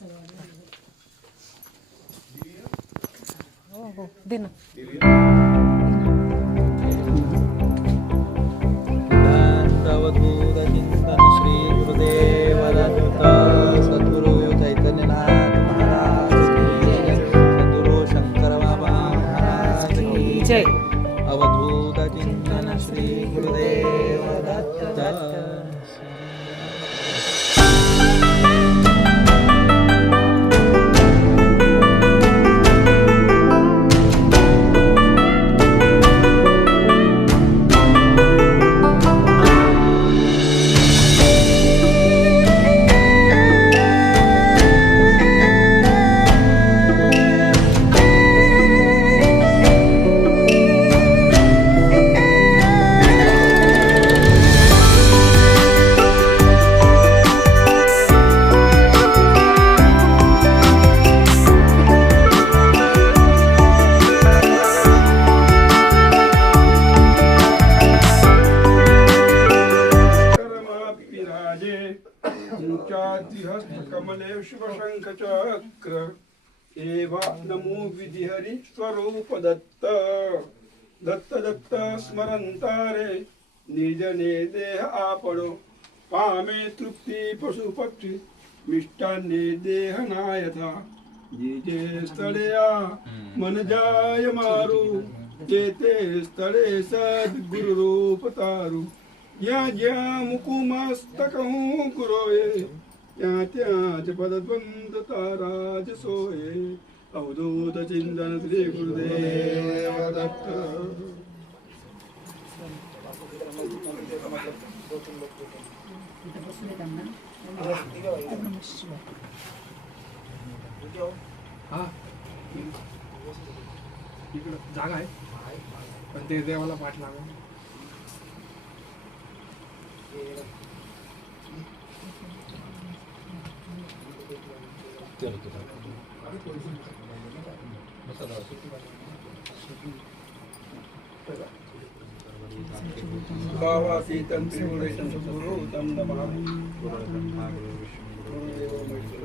हो दे ना. चिंतन श्री गुरुदेव दत्त सद्गुरु चैतन्यनाथ महाराज की जय. सद्गुरु शंकर बाबा महाराज की जय. अवधूत चिंतन श्री गुरुदेव दत्त. कमले शुभशंख चक्र एवा नमो विधिहरि स्वरूप दत्त. दत्त दत्त स्मरंतारे निर्जने देह आपडो पामे तृप्ती पशु पक्षी मिष्टान्ने देह नायथा. जे स्थळेया मन जाय मारू जेते स्थळे सद्गुरु रूप तारू. या ज्या मुकुमस्तकहूँ गुरोये त्या त्याच पदद्वंद ताराज सोये. अवधूत चिंतन श्री गुरुदेव दत्त. इकडं जागा आहे पण ते देवाला पाठ लागेल. बाबा सीतम त्रिगुणेशं सद्गुरु तम नमामि.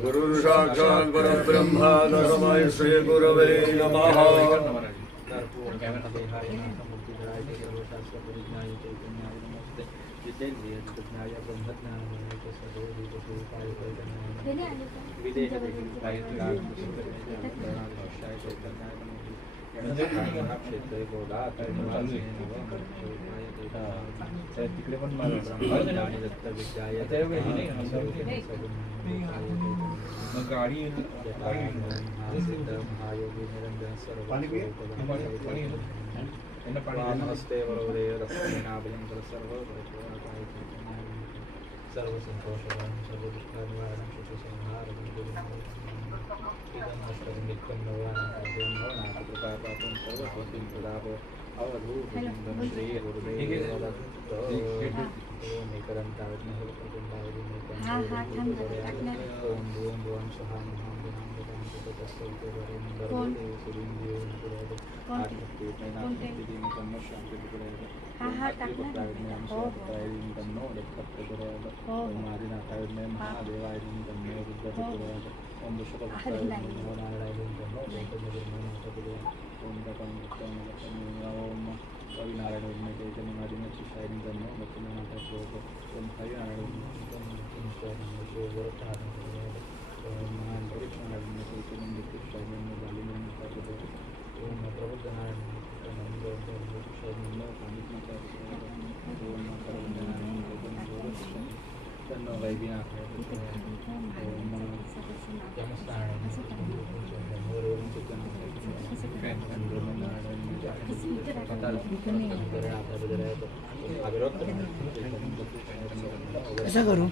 गुरु साक्षात् परब्रह्म तस्मै श्री गुरवे नमः. तिकडे पण गाडी नमस्ते बरोबर सर्व संतोष सर्व दुःखानिवारणं सुखसंहारं नित्यं नवानां कृपापातं सर्वस्वतीं प्रदाप. अवधूत चिंतन श्री गुरुदेव दत्त. ओम एकरंताय ओम भूम भुवन स्वहा कसा करू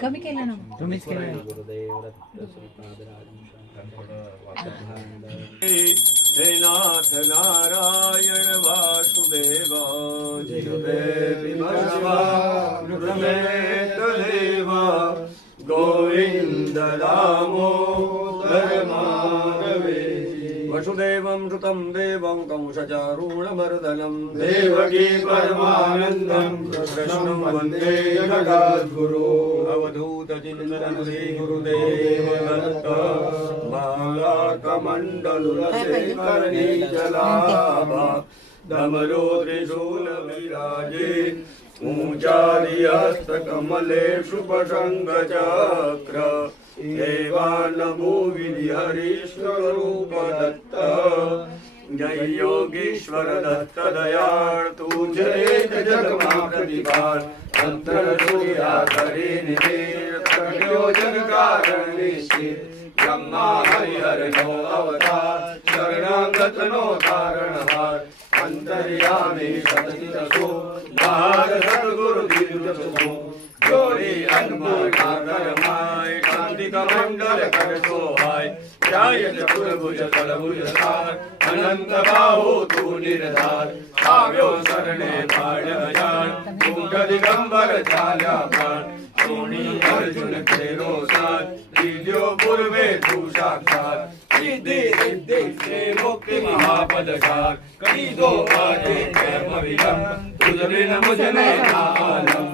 कमी केलं ना तुम्हीच केलं. हे नाथ नारायण वासुदेव जिवे विमर्शवा प्रमेत देवा गोविंद दामोदर माधवे. वसुदेवं सुतं देवं कंसचारूढमर्दनं देवकी परमानन्दं कृष्णं वन्दे जगद्गुरो अवधूतचिन्तनं श्रीगुरुदेव दत्त बालाकमण्डलुरशेखरणीजलाभा डमरो त्रिशूल विराजे ऊचारिहस्तकमले शुभशङ्खचक्र देवानमो विधिहरीश्वरूप दत्त जय योगीश्वर दत्त दयाळ तुझे जगमा प्रतिभार अंतर सूर्या करे निधीर प्रयोजन कारण निश्चित ब्रह्मा हरिहर नो अवतार शरणागत नो तारणहार अंतर्यामी सतचित सो बाहर सद्गुरु दीर्घ सुखो जोड़ी अनमोल नागरमाय शांति का मंडल कर सोहाय जाय चतुर्भुज तलभुज सार अनंत बाहो तू निर्धार आव्यो शरणे पाड़ जान तू दिगंबर चाल्या प्राण सोनी अर्जुन तेरो साथ दीद्यो पूर्वे तू साक्षात सिद्धि सिद्धि से मुक्ति महापदकार कभी दो आजे जन्म विलंब तुझ बिन मुझ में ना आलम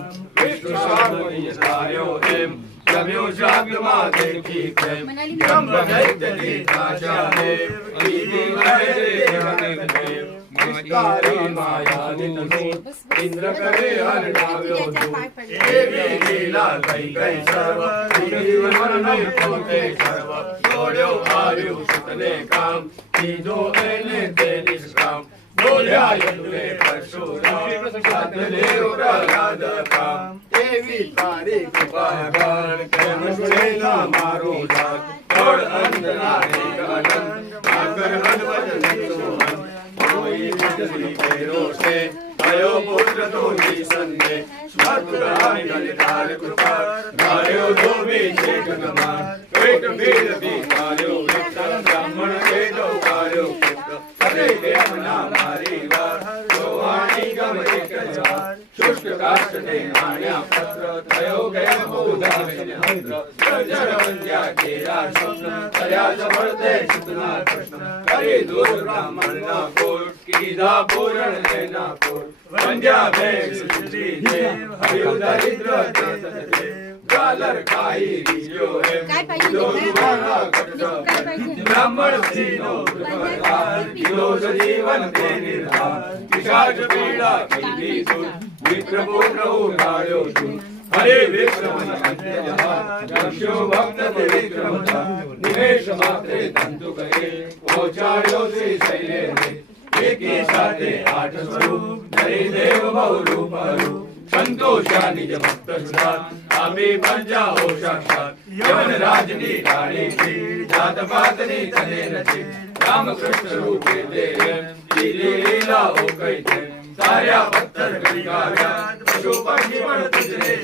विष्णु शास्त्रो एम जम्यो शाग्रमा देखी प्रेम जम्ब दैत्य दीताशा देव दीदी लहरे देव निष्कारी माया नितनूर इंद्र करे हर नाव्यो दूर देवी लीला कई कई सर्व जीवन मन पोते सर्व जोड्यो आयु सुतने काम कीजो एने ते निष्काम बोल्या यदुरे परशुराम सतदेव प्रहलाद काम देवी तारी कृपा गान प्रेम सुरेला मारो जात छोड़ अंजना एक अनंत आकर हनुमत निसोहन कोई भजनी तेरो से भयो पुत्र तो ही संगे स्मृतुरानि गलितार कृपा कार्यो दो बीचे गगमान पेट भीड़ भी कार्यो विक्टर ब्राह्मण के दो कार्यो पुत्र हरे देवना मारी वार सोवाणी गम एक जार शुष्क काष्ट ने आण्या पत्र थयो गया बहुधा विन्यंत्र जर वंद्या केरा स्वप्न तया जबरते सुतना कृष्ण हरि दूर ब्राह्मण ना कोट कीधा पूरण लेना कोट वंद्या भेष श्री देव हरि दरिद्र देव गालर काई रिजो है जो दुबारा कटो ब्राह्मण सीनो किलो जीवन के निर्धार पिशाच पीड़ा की सुन विप्र पुत्र उठायो तुम हरे विक्रम दक्षो भक्त विक्रम निवेश मात्रे तंतु कहे ओचार्यो श्री शैले एक ही साथे आठ स्वरूप हरि देव बहुरूप रूप संतोषा निज भक्त सुधार आम्ही पंजा हो साक्षात यवन राजनी राणी की जात पातनी तने रची राम कृष्ण रूपे देव लीला हो कई सार्या पत्थर गलिकाव्या पशु पक्षी पण तुझने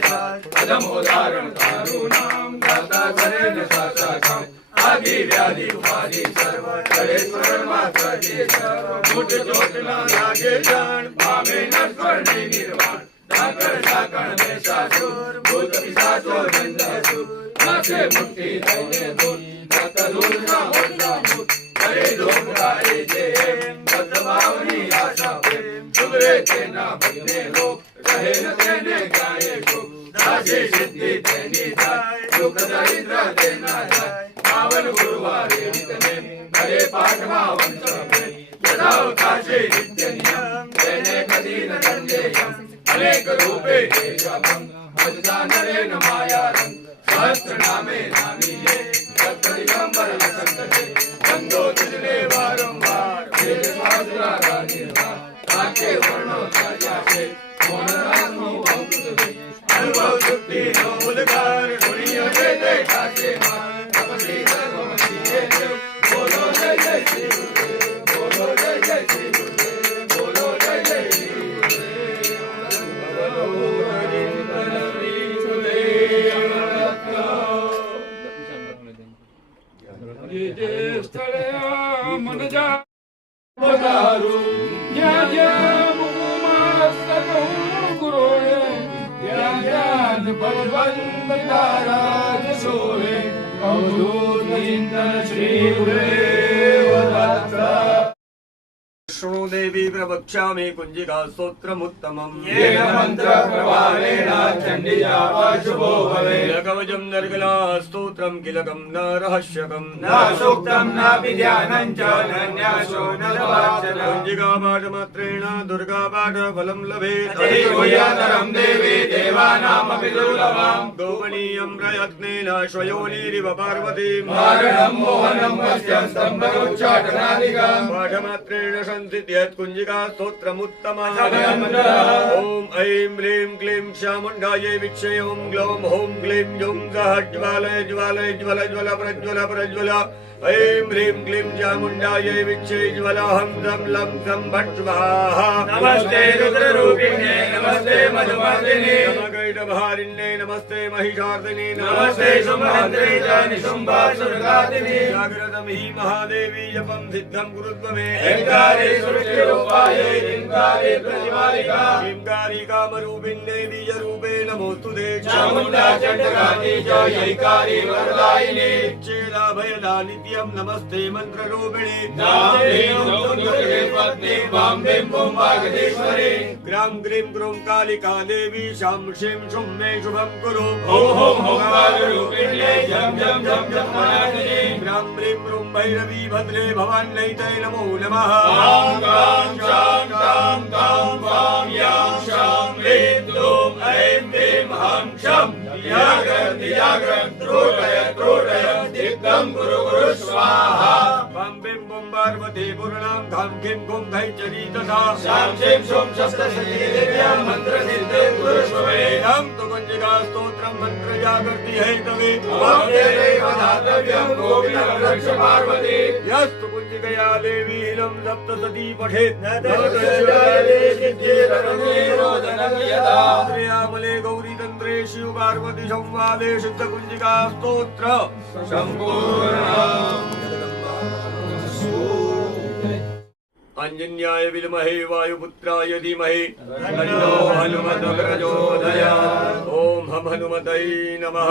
अदम उदाहरण तारू नाम दाता करे न साचा काम आदि व्याधि उपाधि सर्व करे स्मरण मात्र मुठ चोट न लागे जान पामे न स्वर्णे निर्वाण साकर साकण में सासुर भूत पिशाचो निंदासुर नाचे मुक्ति दैने दूर सत दूर ना होता भूत करे लोक राय जय सत भावनी आशा प्रेम सुधरे तेना बने लोक रहे न तेने गाये सुख राजे सिद्धि तेनी जाय सुख दरिद्र देना जाय पावन गुरुवारे नितने हरे पाठवा वंश में यदा काशे नित्य नियम तेने कदी न दंडेयम अनेक रूपे तेजमं भजता नरेन मायारं सहस्र नामे नामीये सत्य दिगंबर वसंतते बंदो तुझने वारंवार तेज साधुरा निर्वाण आके वर्णो त्याज्यासे मोहनात्मो भक्तुते अनुभव शुद्धि नो उद्गार सुनियो जय जय काशे मान तपसी सर्वमसी ये बोलो जय जय श्री गुरुदेव बोलो जय जय श्री गुरुदेव बोलो जय जय श्री मन जा पधारू ज्ञान ज्ञान मुकुमास्तको गुरोये ज्ञान ज्ञान बलवंत ताराज सोहे अवधूत चिंतन श्री गुरुदेव दत्त प्रवक्ष्यामि कुञ्जिका स्तोत्रमुत्तमम् येन मन्त्रप्रभावेण चण्डिका शुभो भवेत् कवचं नर्गला स्तोत्रं किलकं न रहस्यकम् न सूक्तं नापि ध्यानं च न न्यासो न तवाचन कुञ्जिका पाठमात्रेण दुर्गा पाठफलं लभेत् तदेवोयातरं देवी देवानामपि दुर्लभम् गोपनीयं प्रयत्नेन श्वयोनिरिव पार्वतीं मारणं मोहनं वश्यं स्तम्भोच्चाटनादिकम् पाठमात्रेण संसिद्ध्यत् कुञ्जिका स्तोत्रमुत्तमम् ॐ ऐं ह्रीं क्लीं चामुण्डायै विच्चे ॐ ग्लौं ॐ क्लीं जुं सः ज्वालय ज्वालय ज्वल ज्वल प्रज्वल प्रज्वल ऐं ह्रीं क्लीं चामुण्डायै विच्चे ज्वलहं सं लं सं भट् स्वाहा नमस्ते रुद्ररूपिणे नमस्ते मधुमर्दिने नमस्ते नमस्ते महिषार्दिने नमस्ते सुमहन्द्रे च निशुम्भासुरघातिने जाग्रतं हि महादेवी जपं सिद्धं कुरुत्व मे ऐङ्कारे सृष्टिरूपायै ह्रीङ्कारे प्रतिमालिका ह्रीङ्कारी कामरूपिण्ये बीजरूपे नमोऽस्तु ते चामुण्डा चण्डकानि च ऐङ्कारी वरदायिने चेलाभयदा नित्यं नमस्ते मन्त्ररूपिणे ग्रां ग्रीं ग्रूं कालिका देवी शां श्रीं शुं मे शुभं कुरु ग्रां ह्रीं ग्रूं भैरवी भद्रे भवान्यै नमो नमः बं बिं बुं पार्वती पूर्णां धां किं गुं धैचरी तथा हम तो कुंजिका स्तोत्रम मंत्र जागृति है तवे यस्तु कुंजिकया देवी हिलं सप्तसती पठेत् श्रेयामले गौरी तंत्रे शिव पार्वती संवादे शुद्ध कुंजिका स्तोत्र अंजन्याय विद्महे वायुपुत्राय धीमहि तन्नो हनुमत् प्रचोदयात् ओम हम हनुमते नमः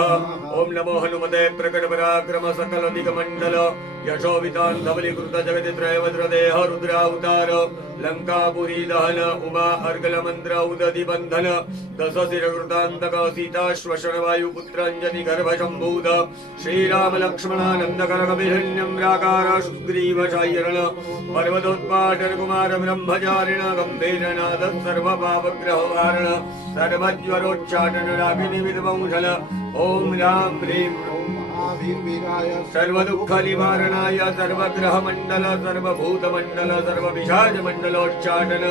ओम नमो हनुमते प्रकट पराक्रम सकल दिगमंडल यशोवितान धवलीकृत जगति त्रयवज्रदेह रुद्रावतार लंकापुरी दहन उमा अर्गल मंत्र उदधि बंधन दश शिरकृतांतक सीता श्वसन वायुपुत्र अंजनी गर्भ संभूत श्रीराम लक्ष्मणानंद करकविहिण्यं राकार सुग्रीव शायरण पर्वतोत्पाट कुमार ब्रह्मचारिण गंभीरनाद सर्व पापग्रहवारण सर्वज्वरोच्चाटन रागिनी विद्वंसन ओम राम ह्रीं सर्व दुख निवारणाय सर्वग्रह मंडल सर्वभूत मंडल सर्व विषाज मंडलोच्चाटन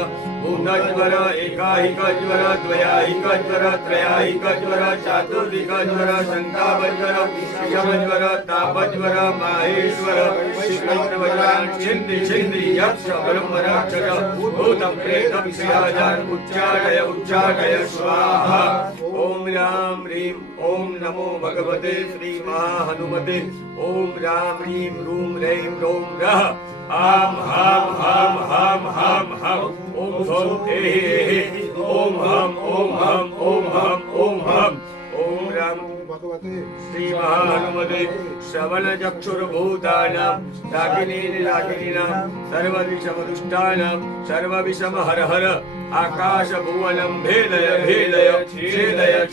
भूतज्वर एकाहिक ज्वर द्वयाहिक ज्वर त्रयाहिक ज्वर चातुर्दिक ज्वर शंकाज्वर विषमज्वर तापज्वर माहेश्वर श्रीकृष्णवज्रान् छिन्दी छिन्दी यक्ष ब्रह्मराक्षस भूतं प्रेतं श्रियाजान् उच्चाटय उच्चाटय स्वाहा ओम राम ह्रीं ओम नमो भगवते श्री हनुमते ओम राम ह्रीं रूं रैं रों रः आम हाम हाम हाम हाम हाम ओम सौं हे ओम हम ओम हम ओम हम ओम हम ओम राम श्री महाहनुमते श्रवण चक्षुर्भूतानां रागिनीनां सर्वविषमदुष्टानां सर्वविषम हर हर आकाश भुवनं भेदय भेदय छेदय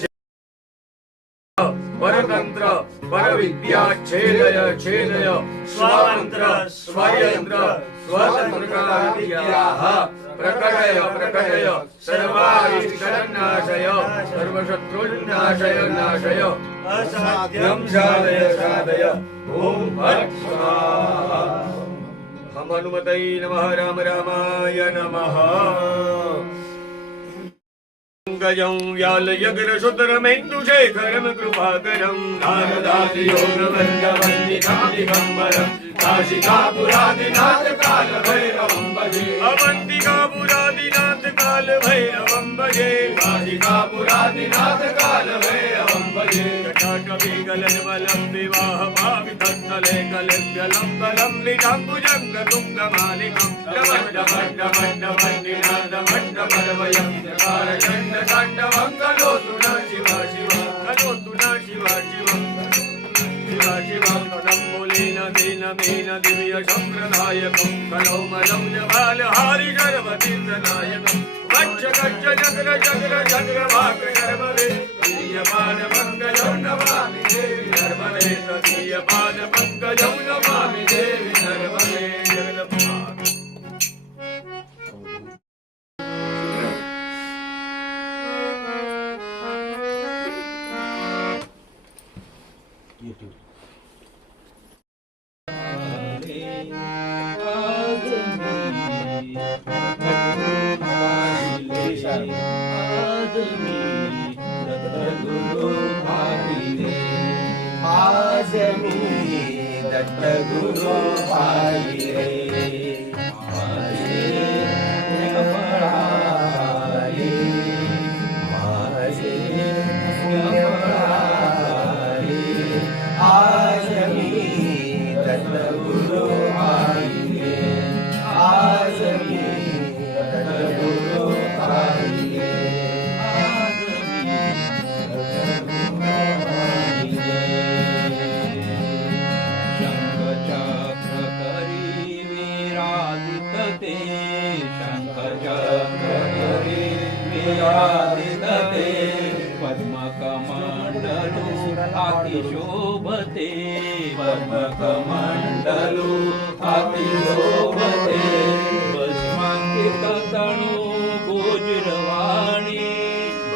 परतंत्र परविद्या छेदय छेदय स्वतंत्र स्वयंत्र स्वतंत्रविद्याः प्रकटय प्रकटय सर्वारिष्टनाशय सर्वशत्रुनाशय नाशय असाध्यं साधय साधय ओम भट् स्वाहा हम हनुमते नमः राम रामाय नमः गजं व्यालयग्रशुतरमेन्दुशेखरं कृपाकरं नारदादियोगवन्द्यवन्दितं दिगम्बरं काशिकापुरादिनाथ कालभैरवं भजे अवन्तिकापुरादिनाथ कालभैरवं भजे काशिकापुरादिनाथ कालभैरवं भजे जटाकविगलज्वलं विवाहभावितस्थले कलिभ्यलं बलं निजाम्बुजं तुङ्गमालिकं डमड्डमड्डमड्डमड्डिनादमड्डमर्वयं ताण्डवं करोतु न शिव शिव करोतु न शिव शिव शिव शिवं तदम्बुलेन दीन मीन दिव्य शंकरदायकं कलौमलं जबालहारि गर्भतीर्थनायकं गच्छ गच्छ जग्र जग्र जग्र भाग्यगर्भवे तदीयपाद पंकजं नमामि देवी नर्मदे तदीयपाद पंकजं नमामि देवी नर्मदे जगन्नाथ। आज मी दत्त गुरु पाहिले माझे फळाले माझे फळाले आज मी दत्त गुरु पाहिले आज मी दत्त गुरु पाहिले आज मी दत्त गुरु पाहिले विराजितते पद्मकमण्डलु अतिशोभते पद्मकमण्डलु अतिशोभते भस्माङ्किततनु गोजिरवाणी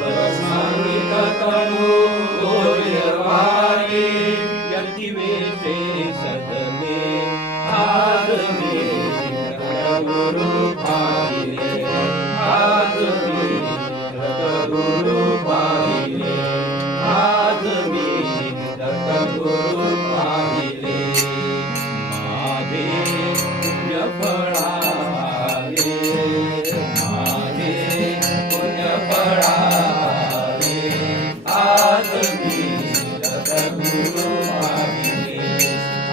भस्माङ्किततनु गोजिरवाणी यतिवेशे सदने आदमी गुरु पाहिले आज मी दत्त गुरु पाहिले आज मी दत्त गुरु पाहिले माझे पुण्य फळाले माझे पुण्य फळाले आज मी दत्त गुरु पाहिले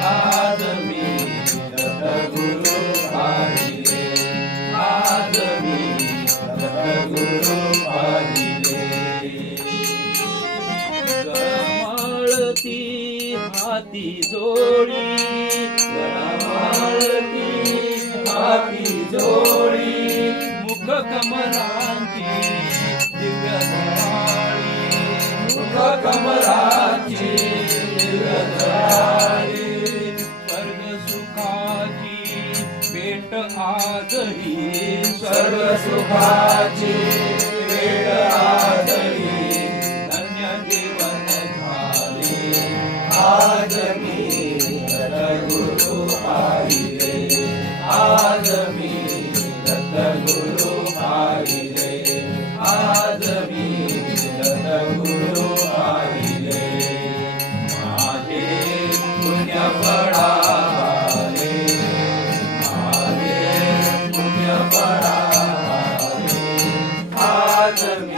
आज मी दत्त गुरु पाहिले आज मी गुरु पाहिले गरमाळती हाती जोडी गरमाळती हाती जोडी मुख कमलांची दिव्य झळाळी मुख कमलांची दिव्य झळाळी स्वर्ग सुखाची भेट आजही स्वर्ग सुखाची भेट आजही धन्य जीवन झाले आज मी दत्त गुरु पाहिले आज मी दत्त गुरु पाहिले आज मी दत्त गुरु पाहिले माझे पुण्य फळाले माझे पुण्य फळाले आज मी